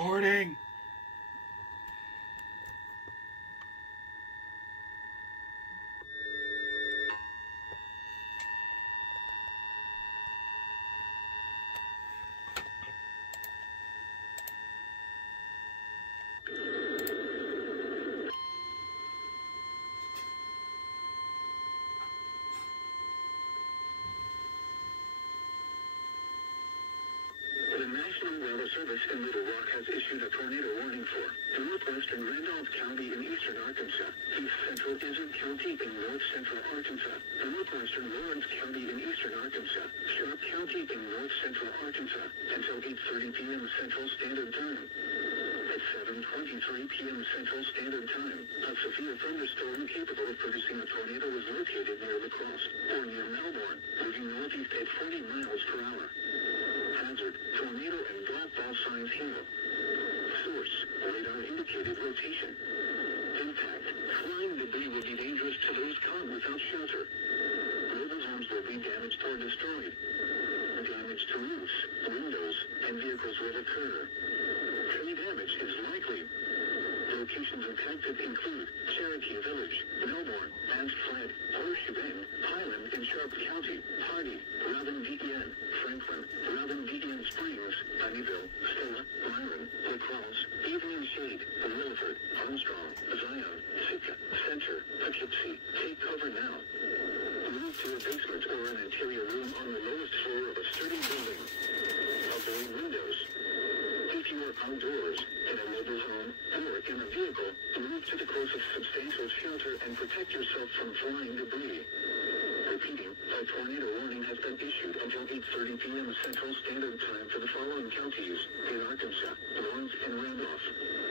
recording. Service in Little Rock has issued a tornado warning for northwestern Randolph County in eastern Arkansas, east central Izard County in north central Arkansas, northwestern Lawrence County in eastern Arkansas, Sharp County in north central Arkansas, until 8:30 p.m. Central Standard Time. At 7:23 p.m. Central Standard Time, a severe thunderstorm capable of producing a tornado was located near La Crosse, or near Melbourne, moving northeast at 40 miles per hour. Hazard, tornado and golf ball signs hail. Source, radar indicated rotation. Impact, flying debris will be dangerous to those caught without shelter. Mobile homes will be damaged or destroyed. Damage to roofs, windows, and vehicles will occur. Tree damage is likely. Locations impacted include Cherokee Village, Melbourne, Mast Flat, Horseshoe Bend, Highland in Sharp County, Hardy, Robin DEN, Franklin, Robin DEN Springs, Honeyville, Stella, Myron, La Crosse, Evening Shade, Williford, Armstrong, Zion, Sitka, Center, Poughkeepsie. Take cover now. Move to a basement or an interior room on the lowest floor of a sturdy building. Avoid windows. If you are outdoors, in a mobile home, or in a vehicle, move to the closest substantial shelter and protect yourself from flying debris. Repeating, a tornado warning has been issued until 8:30 p.m. Central Standard Time for the following counties in Arkansas, Lawrence, and Randolph.